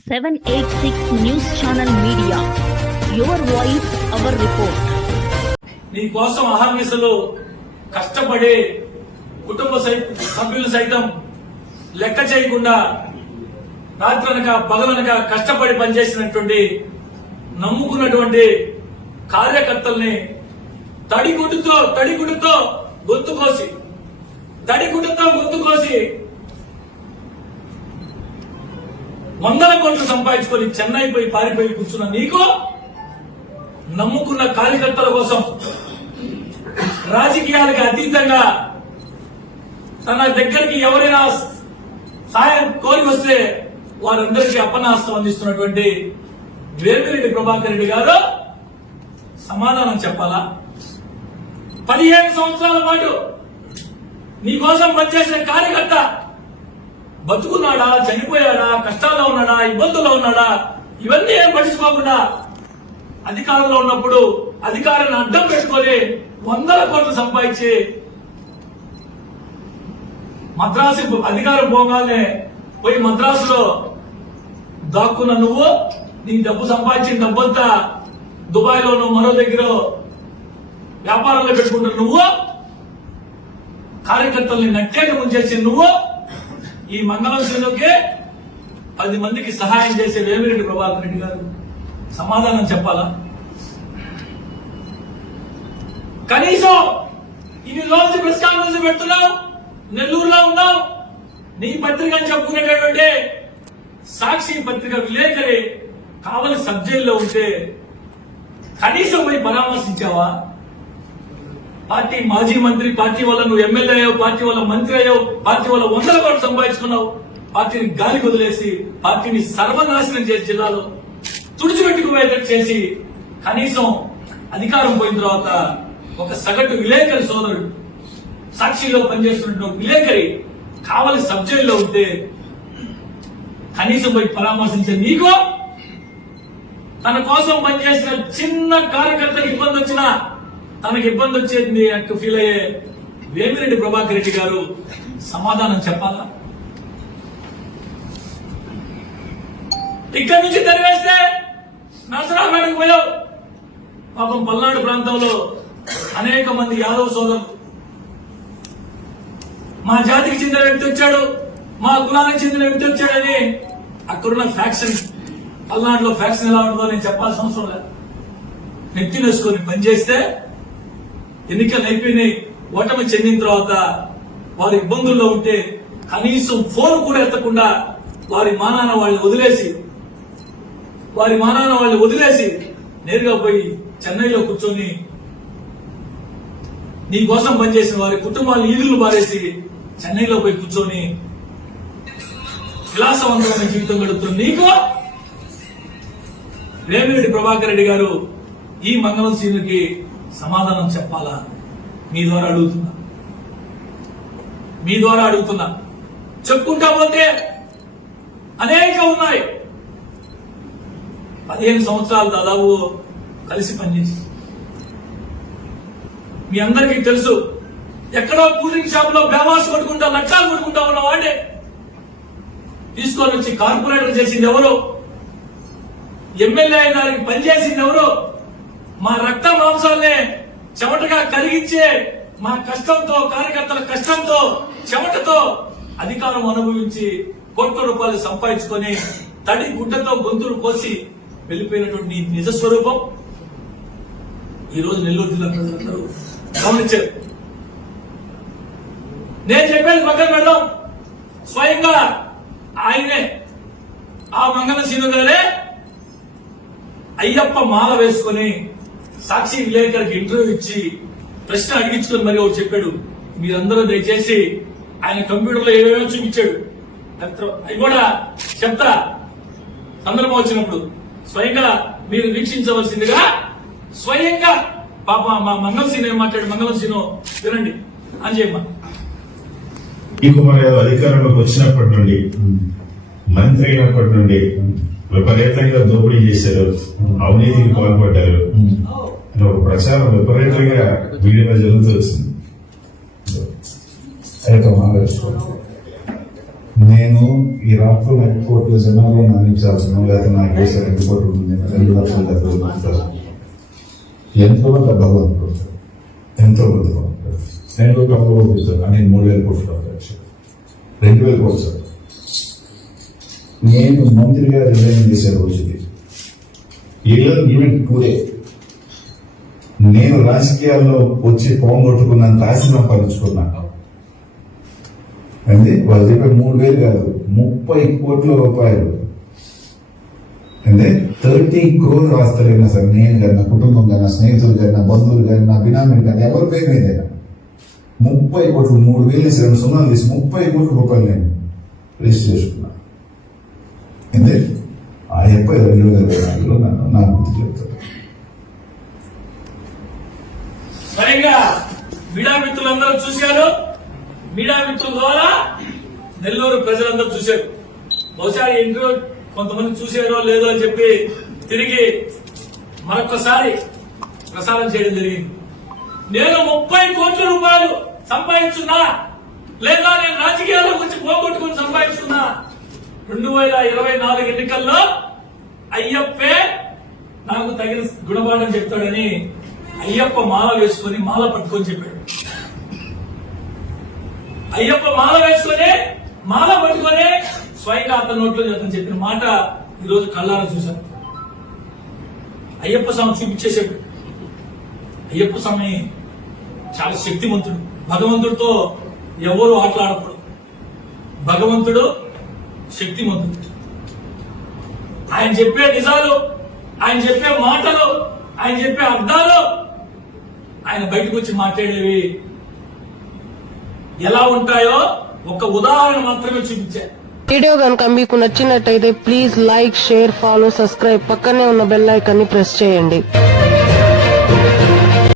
786 news channel media your voice our report నీ కోసం అహర్నిశలు కష్టపడే కుటుంబ సై- సభ్యులు సైతం లెక్క చేయకుండా రాత్రనక పగలనక కష్టపడి పనిచేసినటువంటి నమ్ముకున్నటువంటి కార్యకర్తల్ని తడిగుడ్డుతో తడిగుడ్డుతో గొంతు కోసి తడిగుడ్డుతో గొంతు కోసి వందల కోట్లు సంపాదించుకొని చెన్నై పోయి పారిపోయి కూర్చున్న నీకు నమ్ముకున్న కార్యకర్తల కోసం రాజకీయాలకు అతీతంగా తన దగ్గరికి ఎవరైనా సాయం కోరి వస్తే వారందరికీ అప్పనాస్తం అందిస్తున్నటువంటి వేమిరెడ్డి ప్రభాకర్ రెడ్డి గారు సమాధానం చెప్పాలా? పదిహేను సంవత్సరాల పాటు నీ కోసం పనిచేసిన కార్యకర్త బతుకున్నాడా చనిపోయాడా కష్టాల్లో ఉన్నాడా ఇబ్బందుల్లో ఉన్నాడా ఇవన్నీ ఏం పట్టించుకోకుండా అధికారంలో ఉన్నప్పుడు అధికారాన్ని అడ్డం పెట్టుకొని వందల కోట్లు సంపాదించి మద్రాసు అధికారం పోగానే పోయి మద్రాసులో దాక్కున్న నువ్వు నీ డబ్బు సంపాదించిన డబ్బంతా దుబాయ్ లోను మరో దగ్గర వ్యాపారంలో పెట్టుకుంటున్న నువ్వు కార్యకర్తల్ని నట్టేట ముంచేసి నువ్వు ఈ మంగళం శ్రేణుకే పది మందికి సహాయం చేసే వేమిరెడ్డి ప్రభాకర్ రెడ్డి గారు. సమాధానం చెప్పాలా? కనీసం ఇన్ని రోజు ప్రెస్ కాన్ఫరెన్స్ పెడుతున్నావు నెల్లూరులో ఉన్నావు నీ పత్రిక అని చెప్పుకునేటటువంటి సాక్షి పత్రిక విలేకరి కావలి సబ్జెక్టులో ఉంటే కనీసం పోయి పరామర్శించావా? పార్టీ మాజీ మంత్రి పార్టీ వల్ల నువ్వు ఎమ్మెల్యే అయ్యావు పార్టీ వల్ల మంత్రి అయ్యావు పార్టీ వల్ల వందల కోట్లు సంపాదించుకున్నావు. పార్టీని గాలి వదిలేసి పార్టీని సర్వనాశనం చేసి జిల్లాలో తుడిచిపెట్టుకుపోయేటట్టు చేసి కనీసం అధికారం పోయిన తర్వాత ఒక సగటు విలేకరి సోదరుడు సాక్షిలో పనిచేస్తున్న విలేకరి కావాలి సబ్జెక్టులో ఉంటే కనీసం పోయి పరామర్శించే నీకు తన కోసం పనిచేసిన చిన్న కార్యకర్తకి ఇబ్బంది వచ్చినా తనకి ఇబ్బంది వచ్చేది అంటూ ఫీల్ అయ్యే వేమిరెడ్డి ప్రభాకర్ రెడ్డి గారు సమాధానం చెప్పాలా? ఇక్కడి నుంచి తెరవేస్తే నరసరావుపేటకు పోయావు. పాపం పల్నాడు ప్రాంతంలో అనేక మంది యాదవ సోదరులు. మా జాతికి చెందిన వ్యక్తి వచ్చాడు మా కులానికి చెందిన వ్యక్తి వచ్చాడని అక్కడున్న ఫ్యాక్షన్ పల్నాడులో ఫ్యాక్షన్ ఎలా ఉంటుందో నేను చెప్పాల్సిన అవసరం లేదు. నెత్తి వేసుకొని పనిచేస్తే ఎన్నికలు అయిపోయినాయి ఓటమి చెందిన తర్వాత వారి ఇబ్బందుల్లో ఉంటే కనీసం ఫోన్ కూడా ఎత్తకుండా వారి మానాన వాళ్ళని వదిలేసి వారి మానాన వాళ్ళని వదిలేసి నేరుగా పోయి చెన్నైలో కూర్చొని నీ కోసం పనిచేసిన వారి కుటుంబాలను ఈదులు బారేసి చెన్నైలో పోయి కూర్చొని విలాసవంతమైన జీవితం గడుపుతున్న నీకు రేమిరెడ్డి ప్రభాకర్ రెడ్డి గారు ఈ మంగళం సీనుకి సమాధానం చెప్పాలా? మీ ద్వారా అడుగుతున్నా. మీ ద్వారా అడుగుతున్నా. చెప్పుకుంటా పోతే అనేక ఉన్నాయి. పదిహేను సంవత్సరాలు దాదాపు కలిసి పనిచేసి మీ అందరికీ తెలుసు ఎక్కడో కూల్ డ్రింక్ షాప్లో బేవాస్ కొట్టుకుంటా లక్షాలు కొట్టుకుంటా ఉన్న వాడే. తీసుకొని వచ్చి కార్పొరేటర్ చేసింది ఎవరు? ఎమ్మెల్యే అయిన దానికి పనిచేసింది ఎవరు? మా రక్త మాంసాలనే చెమటగా కరిగించే మా కష్టంతో కార్యకర్తల కష్టంతో చెమటతో అధికారం అనుభవించి కోట్ల రూపాయలు సంపాదించుకొని తడి గుడ్డతో గొంతులు కోసి వెళ్ళిపోయినటువంటి నిజ స్వరూపం. ఈ రోజు నెల్లూరు జిల్లా ప్రజలందరూ గమనించారు. నేను చెప్పేది పక్కన పెడదాం స్వయంగా ఆయనే. ఆ మంగళ సీను గారే అయ్యప్ప మాల వేసుకొని సాక్షి విలేకరికి ఇంటర్వ్యూ ఇచ్చి ప్రశ్న అడిగించుకొని మరి ఒకటి చెప్పాడు. మీరందరూ దయచేసి ఆయన కంప్యూటర్లో ఏవేవో చూపించాడు. అవి కూడా చెప్తా. సందర్భం వచ్చినప్పుడు స్వయంగా మీరు వీక్షించవలసిందిగా స్వయంగా పాప మా మంగళ సీన్ ఏం మాట్లాడు? మంగళం సీను వినండి. అని చెప్పమ్మా కుమార్ యాదవ్ అధికారంలోకి వచ్చినప్పటి నుండి మంత్రి అయినప్పటి నుండి విపరీతంగా దోపిడీ చేశారు. అవినీతికి పాల్పడ్డారు. ఒక ప్రచారం విపరీతంగా వీడియోలో జరుగుతూ వచ్చింది. అయితే మాట్లాడుకో నేను ఈ రాష్ట్రంలో కోట్ల జనాలు మరణించాల్సిన లేదా నాకు వేసే రెండు కోట్లు ఉంది రెండు లక్షల డబ్బులు మాట్లాడు ఎంతో కొంత భగవంతుడు ఎంతో కొంత భగవంతుడు నేను ఒక అప్రూవల్ చేశాను అని మూడు వేల కోట్లు రెండు వేల కోట్లు నేను మంత్రిగా రిజైన్ చేసే రోజు ఇది ఈవెంట్ ఈవెన్ టుడే నేను రాజకీయాల్లో వచ్చి పోగొట్టుకున్నాను రాసిన పరుచుకున్నాను అంటే వాళ్ళు చెప్పే మూడు వేలు కాదు ముప్పై కోట్ల రూపాయలు. అంటే థర్టీ క్రోర్ ఆస్తులైనా సరే? నేను కానీ నా కుటుంబం కానీ నా స్నేహితులు కానీ నా బంధువులు కానీ నా బినామీలు కానీ ఎవరి పేరు మీదైనా ముప్పై కోట్లు మూడు వేలు వేసి రెండు సున్నాలు తీసి ముప్పై కోట్ల రూపాయలు నేను రిజిస్టర్ చేసుకున్నా. అంటే ఆ ఎప్పై రెండు వేల ఇరవై నాలుగులో నన్ను నా గుర్తు చెప్తాను ముఖ్యంగా మీడియా మిత్రులందరూ చూశారు. మీడియా మిత్రుల ద్వారా నెల్లూరు ప్రజలందరూ చూశారు. బహుశా ఈ ఇంటర్వ్యూ కొంతమంది చూశారో లేదో అని చెప్పి తిరిగి మరొకసారి ప్రసారం చేయడం జరిగింది. నేను ముప్పై కోట్ల రూపాయలు సంపాదించున్నా లేదా నేను రాజకీయాల్లో కొంచెం పోగొట్టుకుని సంపాదించుకున్నా. రెండు వేల ఇరవై నాలుగు ఎన్నికల్లో అయ్యప్పే నాకు తగిన గుణపాఠం చెప్తాడని అయ్యప్ప మాల వేసుకొని మాల పట్టుకొని చెప్పాడు. అయ్యప్ప మాల వేసుకొని మాల పట్టుకొని స్వయంగా అతని నోట్లో అతను చెప్పిన మాట ఈరోజు కళ్ళారా చూశాను అయ్యప్ప స్వామి చూపించేశాడు. అయ్యప్ప స్వామి చాలా శక్తివంతుడు భగవంతుడితో ఎవరు ఆటలాడకూడదు. భగవంతుడు శక్తివంతుడు ఆయన చెప్పే నిజాలు ఆయన చెప్పే మాటలు ఆయన చెప్పే అర్థాలు ఆయన బయటకు వచ్చి మాట్లాడేవి ఎలా ఉంటాయో ఒక ఉదాహరణ మాత్రమే చూపించా. వీడియో కనుక మీకు నచ్చినట్టయితే please like share follow subscribe పక్కనే ఉన్న బెల్ ఐకాన్ని ప్రెస్ చేయండి.